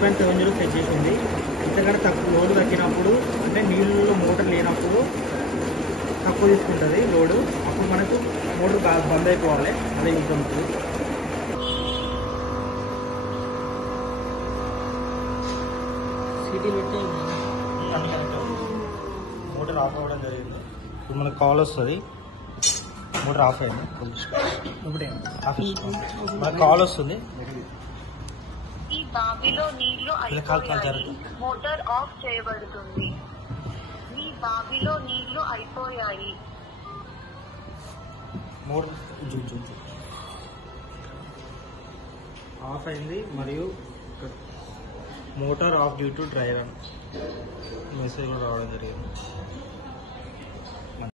6.70 set చేసి ఉంది. ఇంతకంటే తక్కువ లోడ్ తగ్గినప్పుడు అంటే నీళ్ళలో మోటార్ లేనప్పుడు తక్కువ తీసుకుంటుంది లోడు. అప్పుడు మనకు మోటార్ బంద్ అయిపోవాలి. అదే యుద్ధం సిటీ పెడితే మోటార్ ఆఫ్ అవ్వడం జరిగింది. ఇప్పుడు మనకు కాల్ వస్తుంది. మోటార్ ఆఫ్ అయింది. మనకు కాల్ వస్తుంది. ఈ బావిలో నీళ్లు అయిపోయాయి, మోటార్ ఆఫ్ చేయబడుతుంది. మీ బావిలో నీళ్లు అయిపోయాయి. మోటార్ ఆఫ్ అయింది మరియు motor of due to driver message కూడా రావడం జరిగింది.